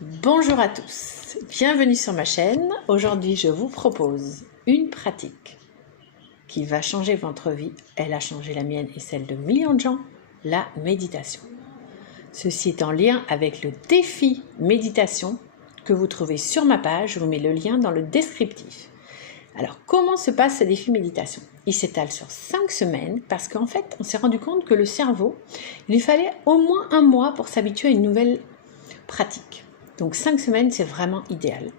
Bonjour à tous, bienvenue sur ma chaîne. Aujourd'hui, je vous propose une pratique qui va changer votre vie. Elle a changé la mienne et celle de millions de gens, la méditation. Ceci est en lien avec le défi méditation que vous trouvez sur ma page. Je vous mets le lien dans le descriptif. Alors, comment se passe ce défi méditation? Il s'étale sur 5 semaines parce qu'en fait, on s'est rendu compte que le cerveau, il lui fallait au moins un mois pour s'habituer à une nouvelle pratique. Donc 5 semaines, c'est vraiment idéal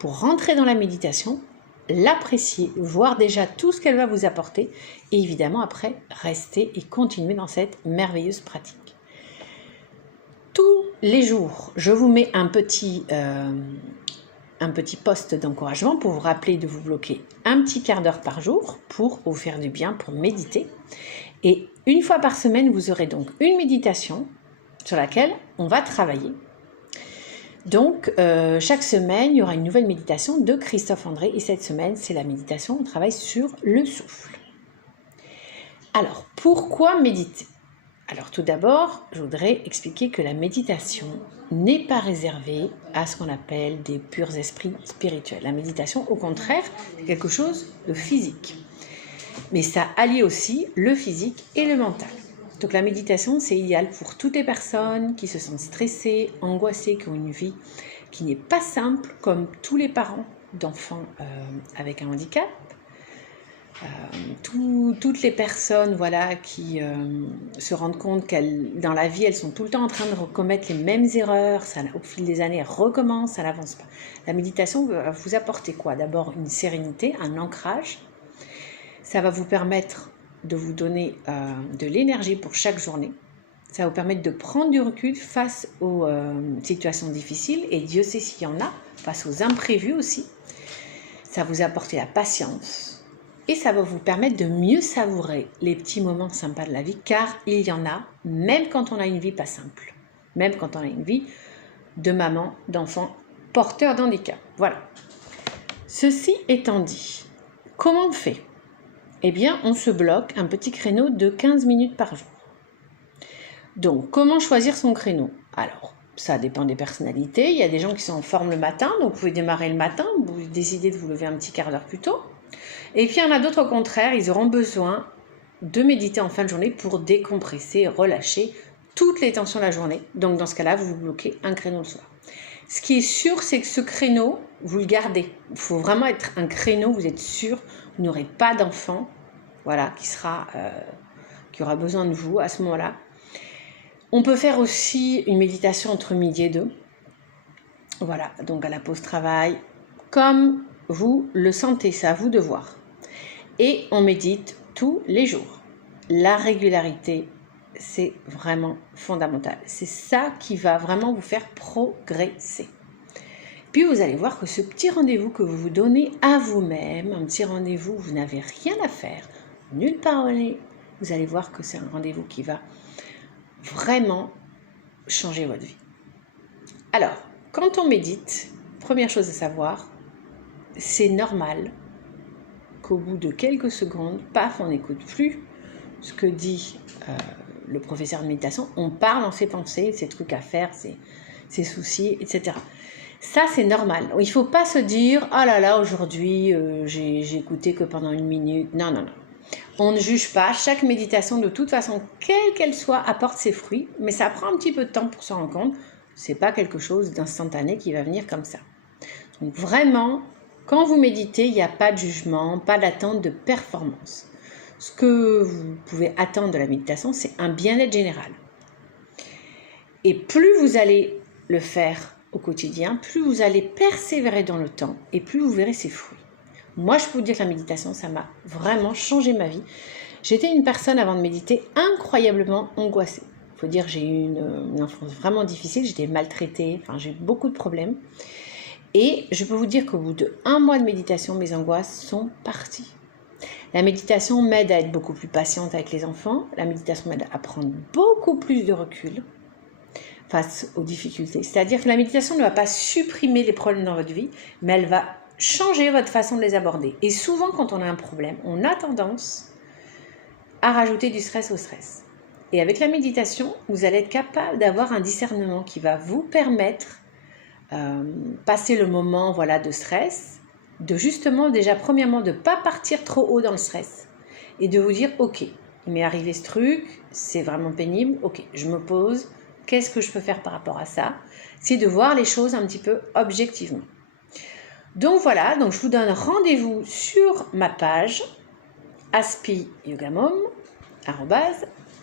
pour rentrer dans la méditation, l'apprécier, voir déjà tout ce qu'elle va vous apporter et évidemment après rester et continuer dans cette merveilleuse pratique. Tous les jours, je vous mets un petit post d'encouragement pour vous rappeler de vous bloquer un petit quart d'heure par jour pour vous faire du bien, pour méditer. Et une fois par semaine, vous aurez donc une méditation sur laquelle on va travailler. Donc, chaque semaine, il y aura une nouvelle méditation de Christophe André. Et cette semaine, c'est la méditation, on travaille sur le souffle. Alors, pourquoi méditer? Alors, tout d'abord, je voudrais expliquer que la méditation n'est pas réservée à ce qu'on appelle des purs esprits spirituels. La méditation, au contraire, c'est quelque chose de physique. Mais ça allie aussi le physique et le mental. Donc la méditation, c'est idéal pour toutes les personnes qui se sentent stressées, angoissées, qui ont une vie qui n'est pas simple, comme tous les parents d'enfants avec un handicap. Toutes les personnes qui se rendent compte qu'elles, dans la vie, elles sont tout le temps en train de commettre les mêmes erreurs, ça, au fil des années, elles recommencent, ça n'avance pas. La méditation va vous apporter quoi? D'abord une sérénité, un ancrage. Ça va vous permettre de vous donner de l'énergie pour chaque journée. Ça va vous permettre de prendre du recul face aux situations difficiles, et Dieu sait s'il y en a, face aux imprévus aussi. Ça va vous apporter la patience, et ça va vous permettre de mieux savourer les petits moments sympas de la vie, car il y en a, même quand on a une vie pas simple, même quand on a une vie de maman, d'enfant, porteur d'handicap. Voilà. Ceci étant dit, comment on fait? Eh bien, on se bloque un petit créneau de 15 minutes par jour. Donc, comment choisir son créneau? Alors, ça dépend des personnalités. Il y a des gens qui sont en forme le matin, donc vous pouvez démarrer le matin, vous décidez de vous lever un petit quart d'heure plus tôt. Et puis, il y en a d'autres, au contraire, ils auront besoin de méditer en fin de journée pour décompresser, relâcher toutes les tensions de la journée. Donc, dans ce cas-là, vous vous bloquez un créneau le soir. Ce qui est sûr, c'est que ce créneau, vous le gardez. Il faut vraiment être un créneau, vous êtes sûr, vous n'aurez pas d'enfant, qui aura besoin de vous à ce moment-là. On peut faire aussi une méditation entre midi et 2. Voilà, donc à la pause travail, comme vous le sentez, c'est à vous de voir. Et on médite tous les jours. La régularité, c'est vraiment fondamental. C'est ça qui va vraiment vous faire progresser. Puis vous allez voir que ce petit rendez-vous que vous vous donnez à vous-même, un petit rendez-vous où vous n'avez rien à faire, nulle part aller, vous allez voir que c'est un rendez-vous qui va vraiment changer votre vie. Alors, quand on médite, première chose à savoir, c'est normal qu'au bout de quelques secondes, paf, on n'écoute plus ce que dit le professeur de méditation, on part dans ses pensées, ses trucs à faire, ses soucis, etc. Ça, c'est normal. Il ne faut pas se dire « Ah là là, aujourd'hui, j'ai écouté que pendant 1 minute. » Non, non, non. On ne juge pas. Chaque méditation, de toute façon, quelle qu'elle soit, apporte ses fruits. Mais ça prend un petit peu de temps pour s'en rendre compte. Ce n'est pas quelque chose d'instantané qui va venir comme ça. Donc vraiment, quand vous méditez, il n'y a pas de jugement, pas d'attente de performance. Ce que vous pouvez attendre de la méditation, c'est un bien-être général. Et plus vous allez le faire au quotidien, plus vous allez persévérer dans le temps et plus vous verrez ses fruits. Moi, je peux vous dire que la méditation, ça m'a vraiment changé ma vie. J'étais une personne, avant de méditer, incroyablement angoissée. Il faut dire que j'ai eu une enfance vraiment difficile, j'étais maltraitée, j'ai eu beaucoup de problèmes. Et je peux vous dire qu'au bout d'1 mois de méditation, mes angoisses sont parties. La méditation m'aide à être beaucoup plus patiente avec les enfants. La méditation m'aide à prendre beaucoup plus de recul face aux difficultés. C'est-à-dire que la méditation ne va pas supprimer les problèmes dans votre vie, mais elle va changer votre façon de les aborder. Et souvent, quand on a un problème, on a tendance à rajouter du stress au stress. Et avec la méditation, vous allez être capable d'avoir un discernement qui va vous permettre passer le moment voilà, de stress, de justement déjà premièrement de ne pas partir trop haut dans le stress et de vous dire ok, il m'est arrivé ce truc, c'est vraiment pénible, ok, je me pose, qu'est-ce que je peux faire par rapport à ça? C'est de voir les choses un petit peu objectivement. Donc voilà, donc je vous donne rendez-vous sur ma page aspiyogamom,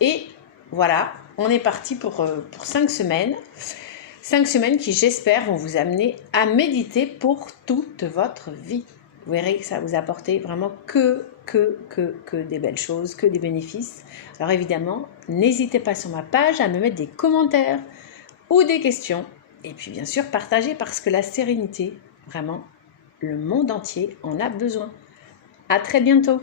et voilà, on est parti pour 5 semaines. 5 semaines qui, j'espère, vont vous amener à méditer pour toute votre vie. Vous verrez que ça va vous apporter vraiment que des belles choses, que des bénéfices. Alors évidemment, n'hésitez pas sur ma page à me mettre des commentaires ou des questions. Et puis bien sûr, partagez parce que la sérénité, vraiment, le monde entier en a besoin. À très bientôt.